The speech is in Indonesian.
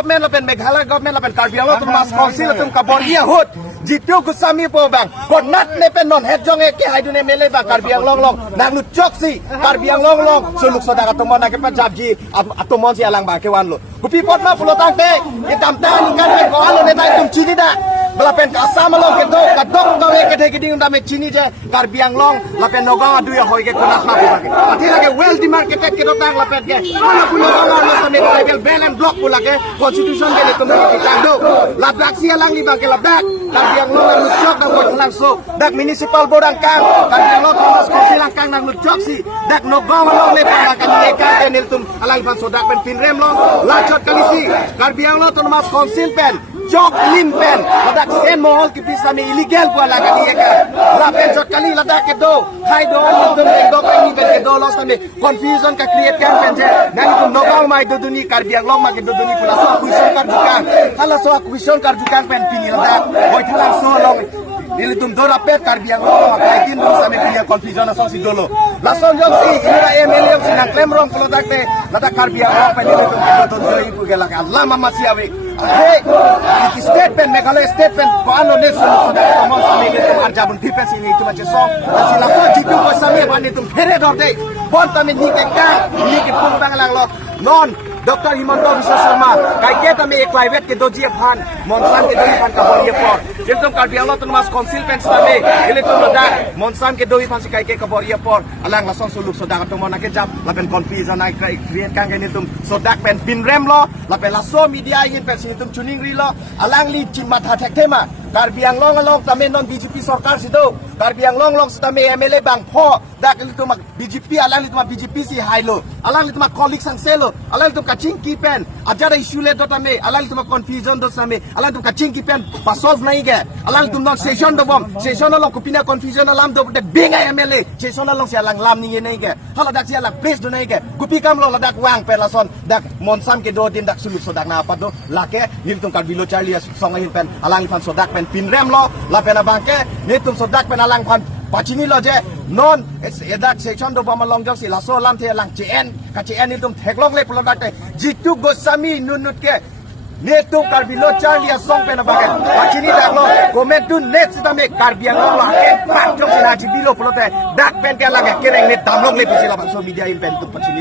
Government lapen Meghalaya government lapen Karbi Anglong tum mas council tum kaboria hut jitu gusami po bang konat ne pen non het jong ke haidu ne mele bang Karbi Anglong long nang lu choksi Karbi Anglong long suluk soda katomon na ke pajabji atomon si alang ba ke wan lo gupi pot ma pulo tang te itam tan kan ke ko alo ne tai tum chini da belapen ka asam long ke do kadok ngau ke de giding da me chini je Karbi Anglong lapen nogang adu ya hoi ke konat ma ba ke ati lage well demarcated ke do tang lapen ke ala pulo ngau lo same level bel and block pula ke constitution ke lekom kita do labak sia lang li bang ke labak Karbi Anglong lang lucok nang boy langsung dak municipal board ang kang Karbi Anglong thomas council ang kang nang lucok si dak nogong long le pang kan ye kan tenil tum alang pan sodak pen pinrem long lachot kalisi Karbi Anglong thomas council pen jok lim pen ladak sen mohol ki bisa me illegal pula kan ye kan la pen jot kali ladak ke do hai do an tum do ko ni ke do los tame confusion ka create kan pen je nang tum nogong mai do duni Karbi Anglong ma ke do duni pula so question kar dukan hala so question kar dukan pen pinil ladak boy thalang so long Nili tum dora pet Karbi Anglong kai tin dum same punya confusion asong si dolo lason jom si ira MLA si nang klem rong kalau tak te lada Karbi Anglong pe nili tum ke do joi pu gela ka lama masiawe hey iki statement Meghalaya statement ko ano ne so da mo same ke tum arjabun defense ini itu macam song si lason jitu ko same ban tum here dor de bon tame ni ke ka ni ke pung banglang lo non Dr. Himanto Biswa Sharma kai ke tame ek private ke doji phan monsan ke doji phan ka boria por jemtum Karbi Anglong thomas council pen same ele tum da monsan ke doji phan kai ke ka boria por alang lasong suluk sodak to mona ke jap lapen confusion ai create kan ke tum sodak pen pinrem lo lapen laso media in pen sin tum chuning ri lo alang li chimat ha thek thema Karbi Anglong along tame non BJP sarkar sido Karbi Anglong long tame MLA bang pho dak li tum BJP alang li tum BJP si hailo alang li tum colleagues ang selo alang tum kaching ki pen ajara issue le dot ame alang tum confusion dot same alang tum kaching ki pen pa solve nahi ge alang tum non session do bom session along kupina confusion alam do de benga MLA session along si alang lam ni nahi ge hala dak si alang place do nahi ge kupi kam lo dak wang pen lason dak monsam ke do din dak suluk sodak na apa do lake nil tum Karbi lo charlie song ahin pen alang pan sodak pen pinrem lo la pen abangke nitum sodak pen alang pan pachini lo je non edak section do bama long jong si laso lam the lang CN ka CN nitum theklong le pulo dak jitu gosami nunut ke netum Karbi lo charlie song pen abangke pachini dak lo comment tu net tame Karbi Anglong lo ke pak jong sina jibilo pulo te dak pen ke lang ke kereng net tamlong le pisila bang so media in pen tu pachini